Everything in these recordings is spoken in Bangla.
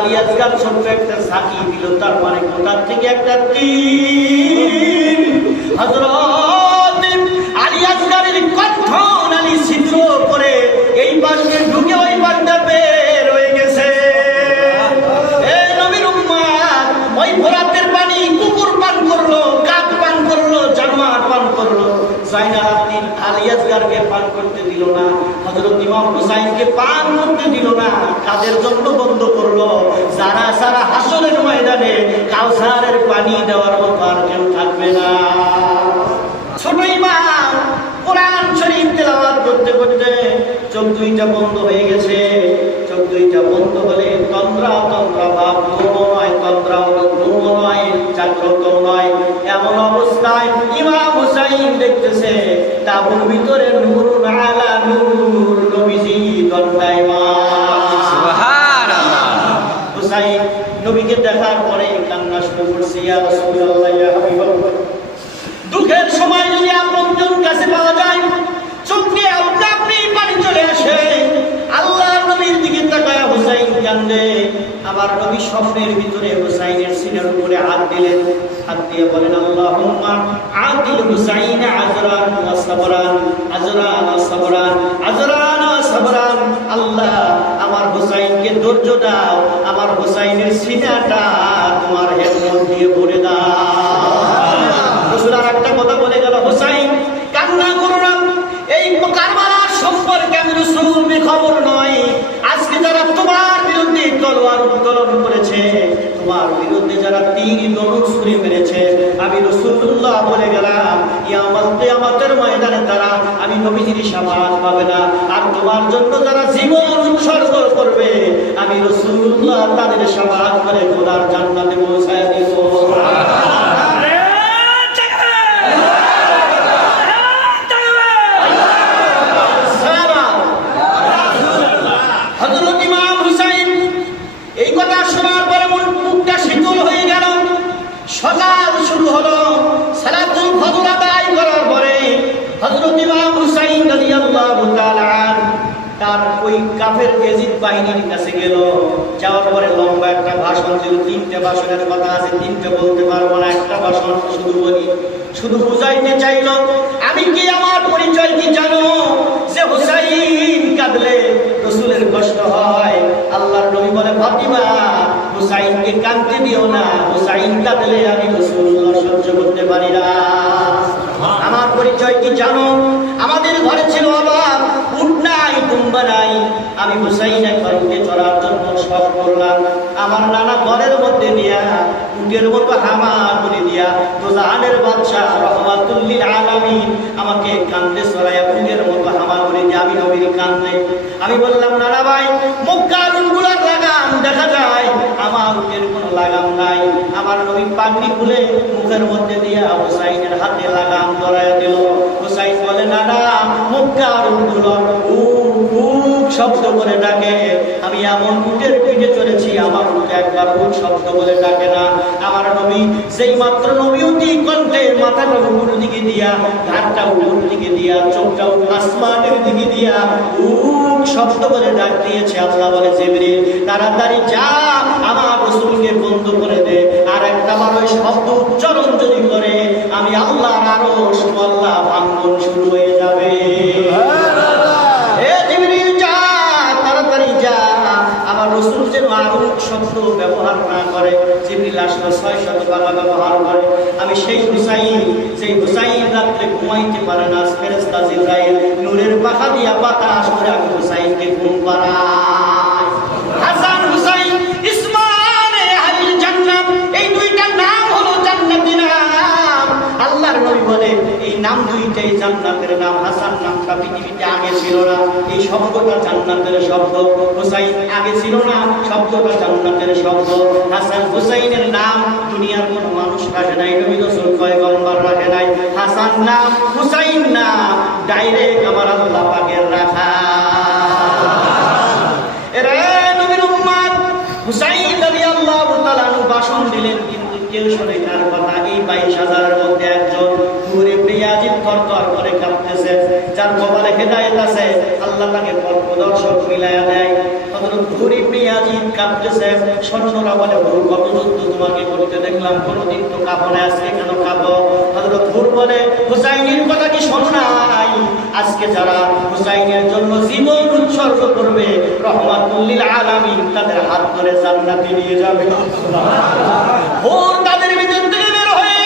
আলী আসগার ছোট্ট একটা সাকি দিল, তার মানে কোথার থেকে একটা তীর হযরত আলী আসগারের কণ্ঠনালী ছিদ্র করে এই পাশে ঢুকে ওই পাশে বের হয়ে গেছে। এই নবীর উম্মত ওই ফোরাতের পানি কুকুর পান করলো, কাক পান করলো, জানোয়ার পান করলো, জাইনাল আবদিন আলী আসগারকে পান করতে দিল না, হযরত ইমাম হুসাইনকে পান করতে দিল না। কাদের জন্য বন্ধ করলো? যারা সারা হাসরের ময়দানে কাউসারের পানি দেওয়ার মতো আর কেউ থাকবে না। ছোট ইমাম কোরআন শরীফ তেলাওয়াত করতে করতে চোখ দুইটা বন্ধ হয়ে গেছে। চোখ দুইটা বন্ধ হলে তন্দ্রা তন্দ্রা ভাব, ঘুমও নয়, তন্দ্রাও ঘুমও নয়, জাগ্রতও নয়, এমন অবস্থায় ইমাম হুসাইন দেখতেছে তাঁবুর ভিতরে নূর আলা নূর, নবীজি দণ্ডায়মান। সুবহানাল্লাহ। হুসাইন নবীকে দেখার পরে কান্না শুরু করছে, ইয়া রাসূলুল্লাহ, ইয়া হাবিবাল্লাহ। দুঃখের সময় যদি আপনজন কাছে পাওয়া যায়, চোখ দিয়ে আপনা আপনি পানি চলে আসে। আল্লাহর নবীর দিকে তাকায় হুসাইন কান্দে। আমার নবী স্বপ্নের ভিতরে হুসাইনের সিনার উপরে হাত দিলেন, হাত দিয়ে বলেন, আল্লাহুম্মা আতিল হুসাইন আজরান ওয়া সাবরান, আজরান ওয়া সাবরান, আজরান ওয়া সাবরান। আল্লাহ আমার হুসাইনকে ধৈর্য দাও, আমার হুসাইনের সিনাটা তোমার হেলমেট দিয়ে ভরে দাও। রাসূল আর একটা কথা বলে গেল, হুসাইন কান্না করো না, এই কারবালার সম্পর্কে আমি রাসূল বেখবর নয়। আজকে যারা তোমার বিরুদ্ধে তলোয়ার উত্তোলন করেছে, তোমার বিরুদ্ধে যারা তীর ধনুক ছুরি মেরেছে, আমি রাসূলুল্লাহ বলে গেলাম ইয়াউমুল কিয়ামতের ময়দানে তারা আমি নবীজির শাফাআত পাবে না। আর তোমার জন্য যারা জীবন উৎসর্গ করবে, আমি রাসূলুল্লাহ তাদের শাফাআত করে খোদার জান্নাতে পৌঁছায় দিব। সকাল শুরু হলো, সালাতুল ফজর আদায় করার পরে হযরত ইমাম হুসাইন রাদিয়াল্লাহু তাআলা তার ওই কাফের এজিদ বাহিনীর কাছে গেল। যাওয়ার পরে লম্বা একটা ভাষণ ছিল, তিনটে ভাষণের কথা আছে, তিনটে বলতে পারবো না, একটা ভাষণ শুধু বলি। শুধু বুঝাইতে চাইল, আমি কি, আমার পরিচয় কি জানো? যে হুসাইন কাঁদলে রাসূলের কষ্ট হয়। আল্লাহর নবী বলে, ফাতিমা হুসাইনকে কাঁদতে দিও না, হুসাইন কাঁদলে আমি রাসূলুল্লাহ সহ্য করতে পারি না। আমার পরিচয় কি জানো? আমাদের ঘরে ছিল অভাব, উট নাই, দুম্বা নাই, আমি হুসাইনের ঘরকে চড়ার জন্য সব করলাম। আমার নানা ঘরের মধ্যে নিয়া উটের মতো হামা করে দিয়া দোজাহানের বাদশাহ রহমাতুল লিল আলামিন আমাকে কান্দে চড়াইয়া উটের মতো হামা করে দিয়ে আমি নবীর কান্দে। আমি বললাম, নানা ভাই, মক্কার উটগুলোর লাগাম দেখা যায়, আমার উটের কোনো লাগাম নাই। আমার নবী পাগড়ি খুলে মুখের মধ্যে দিয়া হুসাইনের হাতে লাগাম ধরাইয়া দিল। হুসাইন বলে, নানা, মক্কার উটগুলো শব্দ করে ডাকে, আমি এমন উটের পিঠে চড়েছি, আমার উট একবার উট শব্দ করে ডাকে না। আমার নবী সেই মাত্র নবী অতি কণ্ঠে মাথাটা উপর দিকে দিয়া, ঘাটটা উপর দিকে দিয়া, চোখটা আসমানের দিকে দিয়া উট শব্দ করে ডাক দিয়েছে। আল্লাহ বলে, জিবরিল তাড়াতাড়ি যা, আমার রাসূলকে বন্ধ করে দে। আর একটা বার ওই শব্দ উচ্চারণ যদি করে, আমি আল্লাহর আরশ আল্লাহ ভাঙন শুরু হয়ে যাবে। রাসূল যেন আর শব্দ ব্যবহার না করে। জিবরিল আসলো 600 পাখা ব্যবহার করে। আমি সেই হুসাইন, সেই হুসাইন রাত্রে ঘুমাইতে পারে না, ফেরেশতা জিবরাইল নূরের পাখা দিয়া বাতাস করে আমি হুসাইনকে ঘুম পাড়াই। হাসান হুসাইন ইসমানে আহলিল জান্নাত, এই দুইটা নাম হলো জান্নাতি নাম। আল্লাহর নবী বলে, এই নাম দুইটাই জান্নাতের নাম। হাসান নামটা পৃথিবীতে আগে ছিল না, এই শব্দটা জান্নাতের শব্দ। হুসাইন আগে ছিল না, শব্দটা জান্নাতের শব্দ। হাসান হুসাইনের নাম দুনিয়ার কোন মানুষ রাখে নাই, নবী রাসূল পয়গম্বর রাখে নাই। হাসান নাম, হুসাইন নাম ডাইরেক্ট আমার আল্লাহ পাকের রাখা। এরে নবীর উম্মত, হুসাইন রাদিয়াল্লাহু তাআলা ভাষণ দিলেন, কিন্তু কেউ শুনে তার কথা। এই 22,000-এর মধ্যে একজন নূরে প্রিয়াজিত করতর করে কাঁদতেছে, যার কপালে হেদায়েত আছে। আল্লাহ তাকে পথ প্রদর্শক মিলাইয়া দেয়। হযরত হুর ইবনে ইয়াজিদ কাঁদতেছে, সৈন্যরা বলে হুর কত যুদ্ধ তোমাকে করতে দেখলাম, কোনদিন তো কাঁপো না, আজকে কেন কাঁপো? হযরত হুর বলে হুসাইনের কথা কি শোনো নাই? আজকে যারা হুসাইনের জন্য জীবন উৎসর্গ করবে রহমাতুল লিল আলামিন তাদের হাত ধরে জান্নাতে নিয়ে যাবে। হুর তাদের ভিতর থেকে বের হয়ে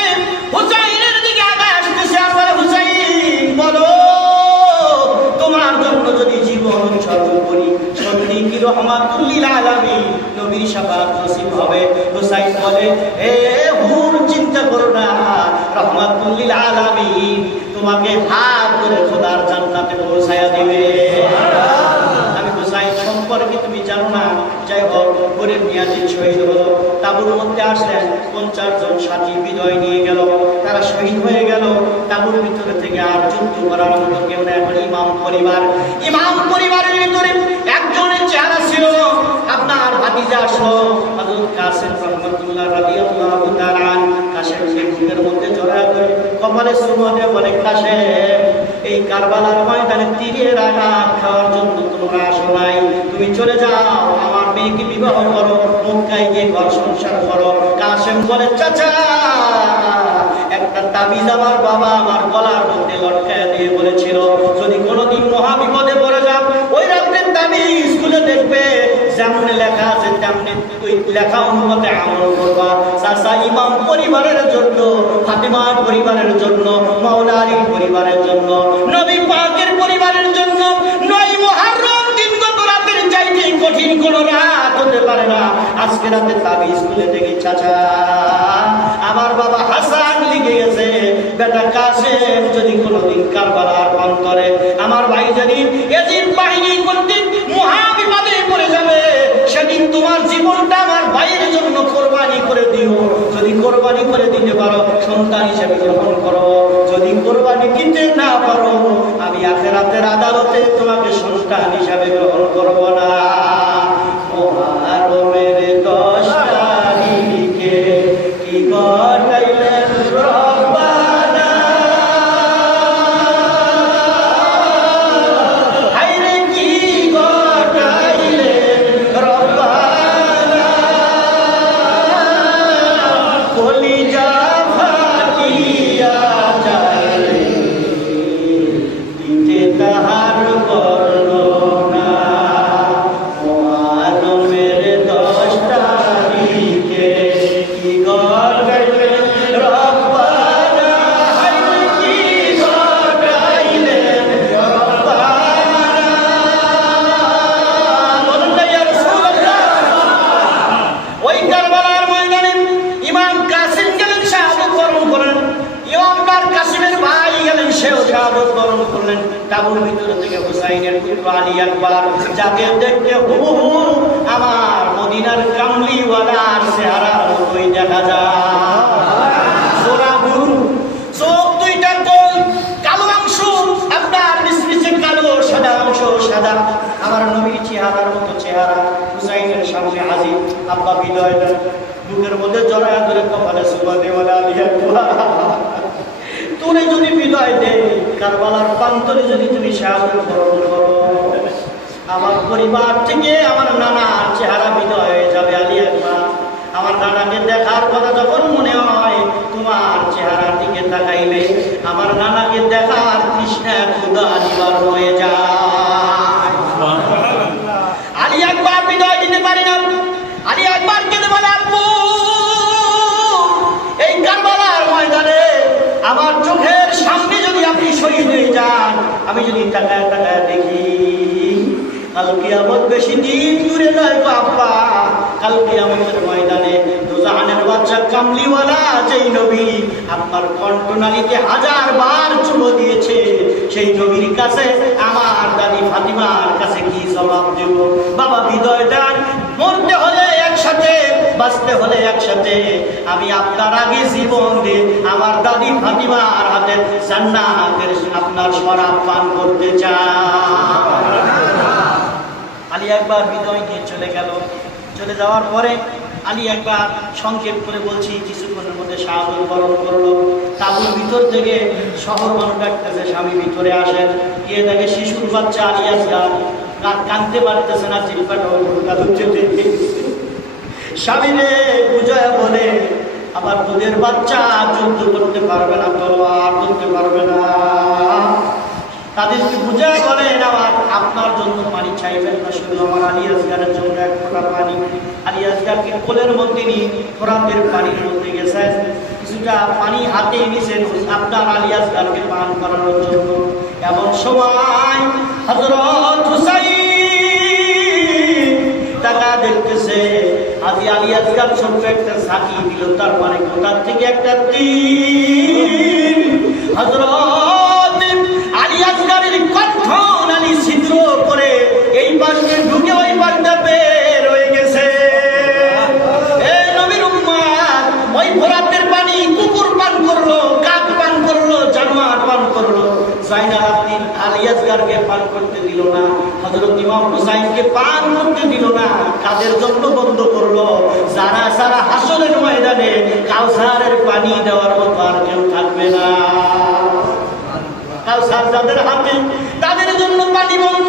হুসাইনের দিকে আগায় আসতেছে, আর বলে হুসাইন বলো তোমার জন্য যদি জীবন উৎসর্গ করি সত্যি কি রহমাতুল লিল আলামিন নবীর শাফাআত নসিব হবে? হুসাইন বলে এ হুর চিন্তা করো না, রহমাতুল লিল আলামিন তোমাকে হাত ধরে খোদার জান্নাতে পৌঁছায়া দিবে। আমি হুসাইন সম্পর্কে তুমি জানো না। যাই হোক, হুরের ইয়াজিদ শহীদ হলো। তাঁবুর মধ্যে আসলেন 50 জন সাথী বিজয় নিয়ে গেল, তারা শহীদ হয়ে গেল। তাঁবুর ভিতরে থেকে আর যুদ্ধ করার মতো কেউ না। এখন ইমাম পরিবারের ভিতরে একজনের চেহারা ছিল আপনার ভাতিজা হযরত কাসেম রাহমাতুল্লাহ রাদিয়াল্লাহু তাআলা। কাসেম সেই বুকের মধ্যে জড়ায় ধরে কপালে চুমো দিয়ে বলে, কাসেম এই কারবালার ময়দানে তীরের আঘাত খাওয়ার জন্য তোমরা আসো নাই, তুমি চলে যাও, আমার মেয়েকে বিবাহ করো, মক্কায় গিয়ে ঘর সংসার করো। কাসেম বলে, চাচা একটা তাবিজ আমার বাবা আমার গলার মধ্যে লটকায় দিয়ে বলেছিল, যদি কোনোদিন মহাবিপদে পড়ে যাও ওই রাতের তাবিজ খুলে দেখবে, যেমন লেখা আছে তেমনি ওই লেখা অনুমতে আমল করবা। চাচা ইমাম পরিবারের জন্য, ফাতেমার পরিবারের জন্য, মাওলা আলীর পরিবারের জন্য, নবী পাকের পরিবারের জন্য 9 মুহররম দিন গত রাতের চাইতে কঠিন কোনো রাত হতে পারে না। আজকে রাতে তাবিজ খুলে দেখি চাচা আমার বাবা হাসান লিখে গেছে, বেটা কাসেম যদি কোনোদিন কারবালার অন্তরে আমার ভাই যদি ইয়াজিদ বাহিনী কর্তৃক মহাবিপদে পড়ে যাবে, সেদিন তোমার জীবনটা আমার ভাইয়ের জন্য কোরবানি করে দিও। যদি কোরবানি করে দিতে পারো সন্তান হিসেবে গ্রহণ করো, যদি কোরবানি দিতে না পারো আমি আখিরাতের আদালতে তোমাকে সন্তান হিসেবে গ্রহণ করব না। মুহররমের 10 তারিখে কি ঘটাইলেন রব্বানা, হায়রে কি ঘটাইলেন রব্বানা, কলিজা ফাটিয়া যায় দিতে তাহার বর্ণনা। মুহররমের 10 তারিখে কি ঘটাইলেন রব্বানা, হায়রে কি ঘটাইলেন রব্বানা। বলুন না ইয়া রাসূলুল্লাহ। ওই কারবালার ময়দানে ইমাম কাসিম গেলেন শাহাদাত বরণ করেন, ইমামদার কাসিমের ভাই গেলেন সেও শাহাদাত বরণ করলেন। তাঁবুর ভিতরে থেকে হুসাইনের পুত্র আলী আকবর, যাকে দেখতে হুবহু আমার মদিনার কামলিওয়ালার চেহারার মতোই দেখা যায়। সোরা বুরু, চোখ দুইটা গোল, কালো অংশ আপনার মিশমিশে কালো, সাদা অংশ সাদা, আমার নবীর চেহারার মতো চেহারা। হুসাইনের সামনে হাজির, আব্বা বিদায় দেন, বুকের মধ্যে জড়ায় ধরে কপালে চুমা দিয়ে বলে, আলী আকবর তোরে যদি বিদায় দে, কারবালার প্রান্তরে যদি তুমি শাহাদাত বরণ করো, আমার পরিবার থেকে আমার নানার চেহারা বিদায় হয়ে যাবে। আলী আকবর আমার নানাকে দেখার কথা যখন মনে হয়, তোমার চেহারার দিকে তাকাইলে আমার নানাকে দেখার তৃষ্ণা ক্ষুধা নিবারণ হয়ে যায়। আলী আকবর বিদায় দিতে পারে না। আলী আকবর কেঁদে বলে, আব্বু এই কারবালার ময়দানে আমার চোখের সামনে যদি আপনি শহীদ হয়ে যান, আমি যদি তাকায় তাকায় দেখি, কাল কিয়ামত বেশি দিন দূরে নয় গো আব্বা। কাল কিয়ামতের ময়দানে দোজাহানের বাচ্চা কামলিওয়ালা যেই নবী আপনার কণ্ঠনালীতে 1000 বার চুমো দিয়েছে, সেই নবীর কাছে আমার দাদি ফাতিমার কাছে কি জবাব দেব? বাবা বিদায় দেন, মরতে হলে একসাথে, বাঁচতে হলে একসাথে। আমি আপনার আগে জীবন দিয়ে আমার দাদি ফাতিমার হাতের জান্নাতের আপনার শরাব পান করতে চাই। আলী আকবর বিদায় দিয়ে চলে গেল। চলে যাওয়ার পরে আলী আকবর সংক্ষেপ করে বলছি কিছুক্ষণের মধ্যে শাহাদাত বরণ করলো। তাঁবুর ভিতর থেকে শহর মানুষ ডাকতেছে, স্বামী ভিতরে আসেন। গিয়ে দেখে শিশুর বাচ্চা আলী আসগার কাঁদতে পারতেছে না, চিল্পাটা স্বামীরে বুঝায় বলে আবার দুধের বাচ্চা যুদ্ধ করতে পারবে না, তলোয়ার ধরতে পারবে না। তাদেরকে বুঝায় বলেন আবার আপনার জন্য পানি চাইবেন না, শুধু আমার আলী আসগারের জন্য এক ফোঁটা পানি। আলী আসগারকে কোলের মধ্যে নিয়ে ফোরাতের পানির মধ্যে গেছেন, কিছুটা পানি হাতে নিছেন আপনার আলী আসগারকে পান করানোর জন্য। এমন সময় হযরত হুসাইন টাকা দেখতেছে আজি আলী আসগার ছোট্ট একটা সাকি দিল, তার মানে কোথার থেকে একটা তীর হযরত আলী আসগারের কণ্ঠ নালী ছিদ্র করে এই পাশে ঢুকে ওই পাশটা বের হয়ে গেছে। এই নবীর উম্মত ওই ফোরাতের পানি কুকুর পান করলো, কাক পান করলো, জানোয়ার পান করলো, জাইনাল আবদিন আলী আসগারকে পান করতে দিল না, হযরত ইমাম হুসাইনকে পান করতে দিল না। কাদের জন্য বন্ধ করলো? যারা সারা হাসরের ময়দানে কাউসারের পানি দেওয়ার মতো আর কেউ থাকবে না। কাউসার যাদের হাতে, তাদের জন্য পানি বন্ধ।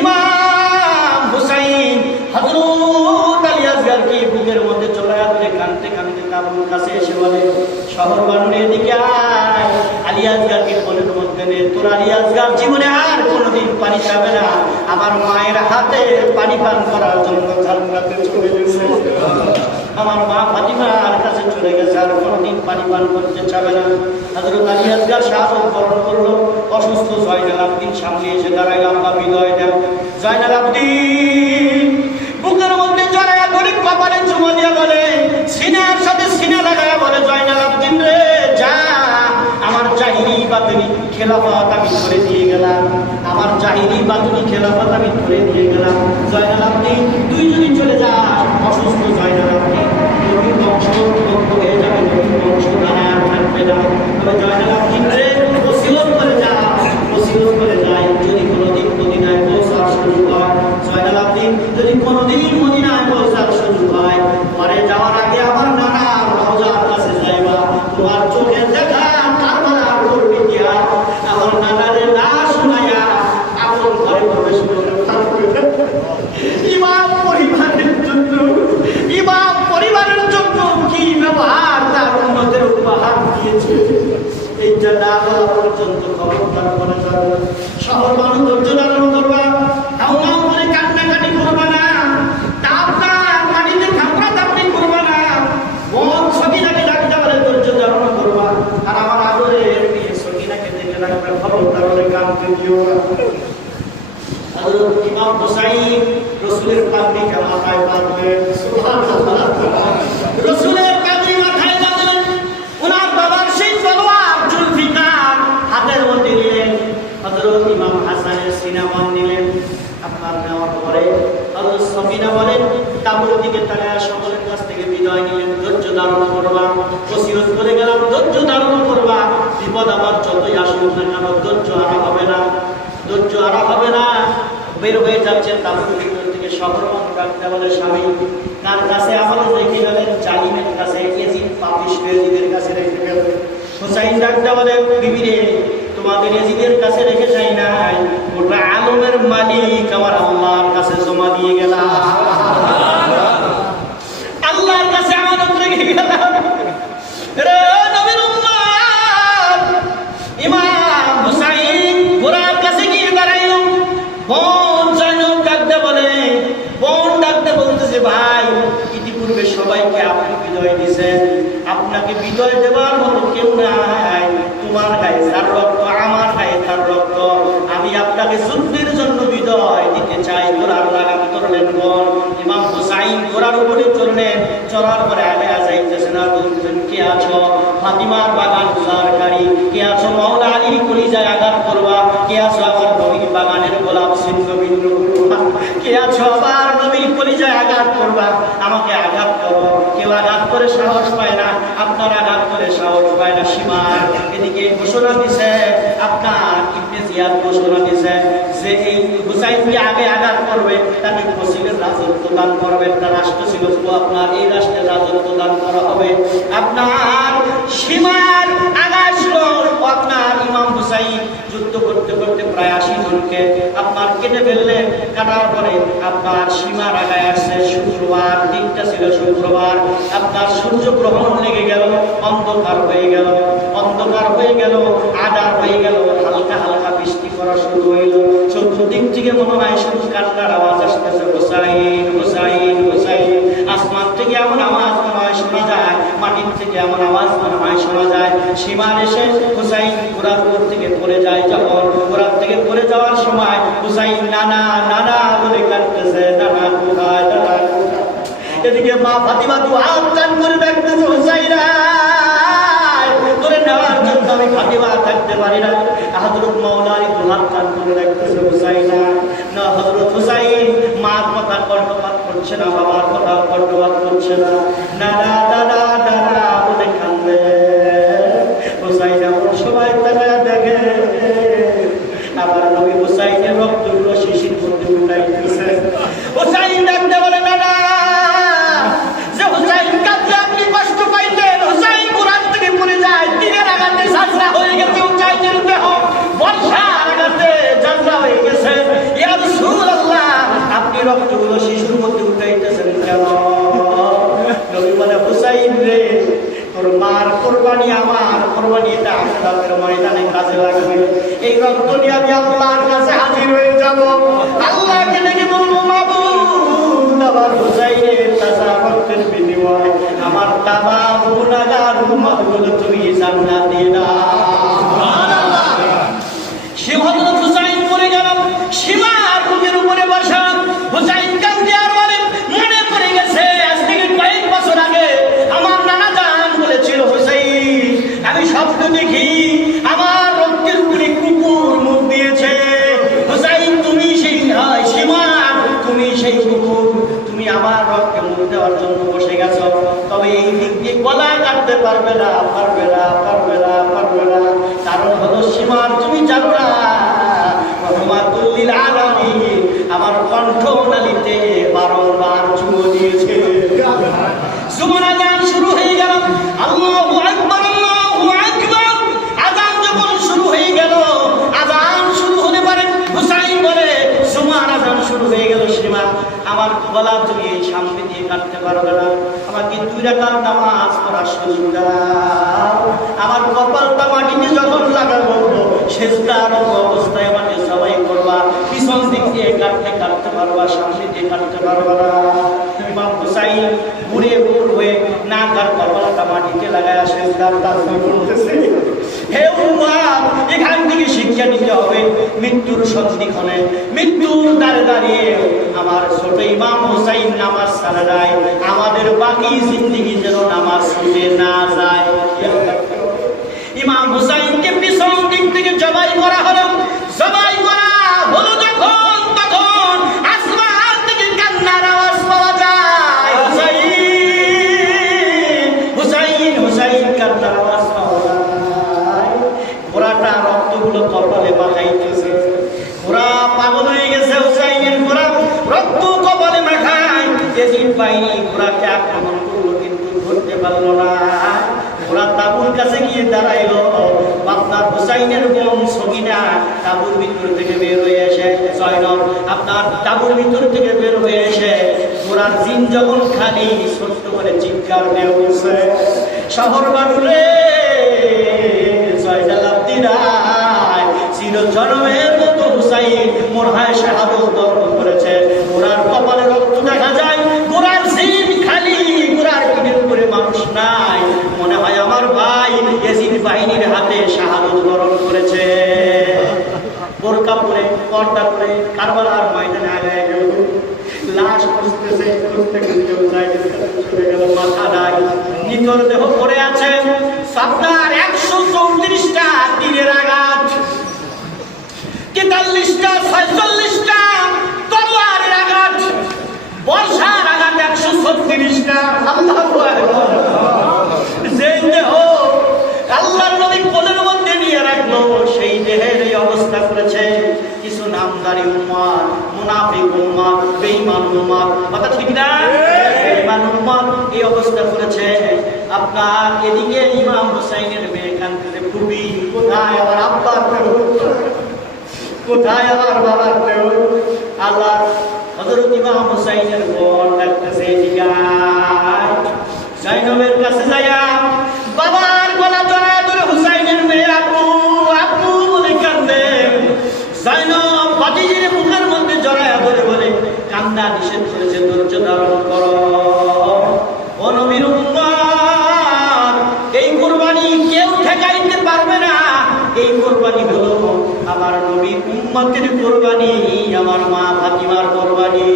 ইমাম হুসাইন হযরত আলী আসগারকে বুকের মধ্যে জড়ায়া ধরে কাঁদতে কাঁদতে তার কাছে এসে বলে, শহর বানুরে এদিকে আয়, আলী আসগারকে কোলের মধ্যে নে। তোর আলী আসগার জীবনে আর কোনোদিন পানি খাবে না, আমার মায়ের হাতে পানি পান করার জন্য জান্নাতে চলে গেছে। আমার মা ফাতিমার কাছে চলে গেছে, আর কোনোদিন পানি পান করতে চাবে না। হযরত আলী আসগার শাহাদাত বরণ করলো। অসুস্থ জয়নাল আবদিন সামনে এসে দাঁড়ায়, আব্বা বিদায় দেন। জয়নাল আবদিন বুকের মধ্যে জড়ায়া ধরে কপালে চুমো দিয়ে বলে, সিনার সাথে সিনা লাগায়া বলে, জয়নাল আবদিন রে যা, আমার জাহিরি বাতিনি খেলাফত আমি করে দিয়ে গেলাম, আমার জাহিরি বাতিনি খেলাফত আমি করে দিয়ে গেলাম। জয়নাল আবদিন তুই যদি চলে যাস, অসুস্থ জয়নাল আবদিন নবীর বংশ বিভক্ত হয়ে যাবে, নবীর বংশ দ্বারা থাকবে না। তবে জয়নাল আবদিন রে ওসিয়ত করে যা, ওসিয়ত করে যাই, যদি কোনোদিন মদিনায় পৌঁছার সুযোগ হয়, জয়নাল আবদিন যদি কোনোদিন মদিনায় পৌঁছার সুযোগ হয়, পরে যাওয়ার আগে আমার নানা রওজার কাছে যাইবা, তোমার চোখে দেখা কারবালার করবি দিয়া, আমার নানারে না শুনাইয়া আপন ঘরে প্রবেশ করে ইমাম পরিবারের জন্য, ইমাম পরিবারের জন্য কি ব্যবহার তার উম্মতের উপহার দিয়েছে, এইটা না বলা পর্যন্ত খবরদার করে যাবে। শহর মানুষ ধৈর্য ধারণ করবা, হাওমাও করে কান্নাকাটি করবা না, আপনার মাটিতে থাপড়া থাপড়ি করবা না, মন সকিনাকে ডাকতে পারে ধৈর্য ধারণ করবা। আর আমার আদরের মেয়ে সকিনাকে দেখে রাখবে, খবরদার করে কাঁদতে দিও না। হযরত ইমাম হুসাইন রাসূলের পাগড়ি মাথায় বাঁধলেন, সুবহানাল্লাহ, রাসূলের পাগড়ি মাথায় বাঁধলেন, ওনার বাবার সেই তলোয়ার জুলফিকার হাতের মধ্যে নিলেন। হযরত ইমাম হাসানের সিনামান নিলেন। আপনার নেওয়ার পরে হযরত সফিনা বলেন, তাবুর দিকে তাকায়া সকলের কাছ থেকে বিদায় নিলেন, ধৈর্য ধারণ করবা, ওসিয়ত করে গেলাম, ধৈর্য ধারণ করবা, বিপদ আবার যতই আসুক না কেন ধৈর্য হারা হবে না, ধৈর্য হারা হবে না। বের হয়ে যাচ্ছেন তাবুর ভিতর থেকে, শহর মানুষ ডাকতে বলে, স্বামী তার কাছে আমাদের রেখে গেলেন, জালিমের কাছে, এজিদ পাপিষ্ঠ এজিদের কাছে রেখে গেলেন। হুসাইন ডাকতে বলে, বিবি রে তোমাদের এজিদের কাছে রেখে যাই নাই, ওটা আলমের মালিক আমার আল্লাহর কাছে জমা দিয়ে গেলাম, আল্লাহর কাছে আমানত রেখে গেলাম। রে নবীর উম্মত, ইমাম হুসাইন ঘোড়ার কাছে গিয়ে দাঁড়াইল। বোন জয়নব ডাকতে বলে, বোন ডাকতে বলতেছে, ভাই ইতিপূর্বে সবাইকে আপনি বিদায় দিয়েছেন, আপনাকে বিদায় দেওয়ার মতো কেউ নাই, তোমার গায়ে তার রক্ত, আমার গায়ে তার রক্ত, আমি আপনাকে যুদ্ধের জন্য বিদায় দিতে চাই। ঘোড়ার লাগাম ধরলেন বোন। ইমাম হুসাইন ঘোড়ার উপরে চড়লেন, চড়ার পরে আগে যাইতেছে না, বলতেছেন, কে আছো ফাতিমার বাগান উজাড়কারী, কে আছো মাওলা আলীর কলিজায় আঘাত করবা, কে আছো আমার নবীর বাগানের গোলাপ ছিন্ন ভিন্ন করবা, কে আছো আবার নবীর কলিজায় আঘাত করবা, আমাকে আঘাত করো। কেউ আঘাত করে সাহস পায় না, আপনার আঘাত করে সাহস পায় না। সীমার এদিকে ঘোষণা দিছে, আপনার ইবনে জিয়াদ ঘোষণা দিছে যে এই হুসাইনকে আগে আঘাত করবে, তাকে ফসিলের রাজত্ব দান করবেন, তার রাষ্ট্র ছিল আপনার এই রাষ্ট্রের রাজত্ব দান করা হবে। আপনার সীমার আঘাত ছিল আপনার ইমাম হুসাইন যুদ্ধ করতে করতে প্রায় 80 জনকে আপনার কেটে ফেললেন। কাটার পরে আপনার সীমা রাগায় আসছে। শুক্রবার, দিনটা ছিল শুক্রবার, আপনার সূর্যগ্রহণ লেগে গেল, অন্ধকার হয়ে গেল, আধার হয়ে গেল, হালকা হালকা বৃষ্টি করা শুরু হইল। চতুর্দিক থেকে মনে হয় শুধু কান্নার আওয়াজ আসতেছে, হুসাইন হুসাইন হুসাইন। আসমান থেকে এমন আওয়াজ মনে হয় শোনা যায়, মাটির থেকে এমন আওয়াজ মনে হয় শোনা যায়। সীমার এসে হুসাইন ঘোড়ার উপর থেকে পড়ে যায়। যখন ঘোড়ার থেকে পড়ে যাওয়ার সময় হুসাইন নানা নানা বলে কাঁদতেছে, নানা কোথায়, নানা কোথায়। এদিকে মা ফাতিমা দুহাত টান করে ডাকতেছে, হুসাইনা তোরে নেওয়ার জন্য আমি ফাতিমা থাকতে পারি না। হযরত মাওলা আলী দুহাত টান করে ডাকতেছে, হুসাইনা না। হযরত হুসাইন মার কথা কর্ণপাত করছে না, বাবার কথা কর্ণপাত করছে না। নানা দাদা দাদা বলে কান্দে। হুসাইন এমন সময় তাকায় দেখে আবার নবী হুসাইনের রক্তগুলো শিশির মধ্যে উঠাইতেছে। হুসাইন ডাকতে বলে, নানা যে হুসাইন কাঁদলে আপনি কষ্ট পাইতেন, হুসাইন কুরআন থেকে পড়ে যায়, তীরের আঘাতে সাজরা হয়ে গেছে, হুসাইনের দেহ বর্ষার আঘাতে জাজরা হয়ে গেছে। ইয়া রাসূলুল্লাহ আপনি রক্তগুলো শিশুর মধ্যে উঠাইতেছেন কেন? নবী বলে, হুসাইন রে তোর মার কোরবানি আমার কোরবানি, এটা আখিরাতের ময়দানে কাজে লাগবে। এই রক্ত নিয়ে আমি আল্লাহর কাছে হাজির হয়ে যাব। আল্লাহকে ডেকে বলবো, মাবুদ আমার হুসাইনের তাজা রক্তের বিনিময়ে আমার তামাম গুনাহগার উম্মতগুলো তুমি জান্নাত দিয়ে দাও। সুবহানাল্লাহ। সে হযরত হুসাইন পড়ে গেল, সীমার বুকের উপরে বসা। হুসাইন কাঁদে আর বলে, মনে পড়ে গেছে আজ থেকে কয়েক বছর আগে আমার নানা জান বলেছিল, হুসাইন আমি স্বপ্ন দেখি আমার রক্তের উপরে কুকুর মুখ দিয়েছে। হুসাইন তুমি সেই সীমা, তুমি সেই কুকুর, তুমি আমার রক্তে মুখ দেওয়ার জন্য বসে গেছো। তবে এই দিক দিয়ে গলা কাটতে পারবে না, পারবে না, পারবে না, পারবে না। কারণ হলো সীমার তুমি জানো না রহমাতুল লিল আলামিন আমার কণ্ঠ নালীতে বারংবার চুমো দিয়েছে। সুবহান আযান শুরু হয়ে গেল, আল্লাহু আকবার, আল্লাহু আকবার। আযান যখন শুরু হয়ে গেল, আযান শুরু হতে পারে, হুসাইন বলে, সুবহান আযান শুরু হয়ে গেল, সীমা আমার গলা তুমি এই সামনে দিয়ে কাটতে পারবে না, আমাকে 2 রাকাত নামাজ পড়ার সুযোগ দাও। আমার কপালটা মাটিতে যখন লাগাবো, সেজদার অবস্থায় আমাকে সবাই করবা, পিছন দিক দিয়ে কাটতে পারবা, সামনে দিয়ে কাটতে পারবা না। ইমাম হুসাইন ঘুরে হয়ে নাক আর কপালটা মাটিতে লাগায় সেজদার তাসবিহ করতেছে। হে উম্মাহ, এখান থেকে শিক্ষা নিতে হবে, মৃত্যুর সন্ধিক্ষণে, মৃত্যুর দ্বারে দাঁড়িয়ে আমার ছোট ইমাম হুসাইন নামাজ ছাড়া যায়, আমাদের বাকি জিন্দেগি যেন নামাজ ছুটে না যায়। ইমাম হুসাইনকে পিছন দিক থেকে জবাই করা হলো। জবাই করা হলো যখন, তখন আসমান থেকে কান্নার আওয়াজ পাওয়া যায়, হুসাইন হুসাইন হুসাইন কান্নার আওয়াজ পাওয়া যায়। ঘোড়াটা রক্তগুলো কপালে মাখাইতেছে, ঘোড়া পাগল হয়ে গেছে। হুসাইনের ঘোড়া রক্ত কপালে মাখায়। এজিদ বাহিনী ঘোড়াকে আক্রমণ করলো, কিন্তু ধরতে পারলো না। ঘোড়া তাঁবুর কাছে গিয়ে দাঁড়াইলো। আপনার হুসাইনের বোন সকিনা তাঁবুর ভিতর থেকে বের হয়ে এসে, জয়নব আপনার তাঁবুর ভিতর থেকে বের হয়ে এসে ঘোড়ার জিন যখন খালি ছোট্ট করে চিৎকার দিয়ে বলছে, শহর বানুরে জয়জালাব্দিরায় চিরজন্মের মতো হুসাইন মনে হয় শাহাদত বরণ করেছে। ঘোড়ার কপালে রক্ত দেখা যায়, ঘোড়ার জিন খালি, ঘোড়ার পিঠের উপরে মানুষ নাই। মনে হয় আমার ভাই ইয়াজিদ বাহিনীর হাতে শাহাদত বরণ করেছে। বোরকা পরে, পর্দা পরে কারবালার ময়দানে আগায় গেল, লাশ খুঁজতেছে, খুঁজতে খুঁজতে চলে গেল, মাথা নাই, নিথর দেহ পড়ে আছে। আপনার 134টা তীরের আঘাত, 43টা 46টা তলোয়ারের আঘাত, বর্ষার আঘাত 136টা। আল্লাহু আকবার। যে দেহ আল্লাহর নবী কোলের মধ্যে নিয়ে রাখলো, সেই দেহের এই অবস্থা করেছে। কিছু নামদারি উম্মত, মুনাফিক উম্মত, বেঈমান উম্মত, কথা ঠিক না? বেঈমান উম্মত এই অবস্থা করেছে। আপনার এদিকে ইমাম হোসাইনের মেয়ে কাঁদতেছে, খুবই কোথায় আমার আব্বার দেহ, কোথায় আমার বাবার দেহ। আল্লাহ হযরত ইমাম হোসাইনের বোন ডাকতেছে, এদিকে আয়। জাইনবের কাছে যাইয়া বাবার গলা জড়ায় ধরে হুসাইনের মেয়ে আপু আপু বলে কাঁদে। জাইনব বাতিজির মুখের মধ্যে জড়ায় ধরে বলে, কান্না নিষেধ করেছে, ধৈর্য ধারণ করো। ও নবীর উম্মত, এই কুরবানি কেউ ঠেকাইতে পারবে না। এই কুরবানি হলো আমার নবীর উম্মতের কুরবানি, আমার মা ফাতিমার কুরবানি।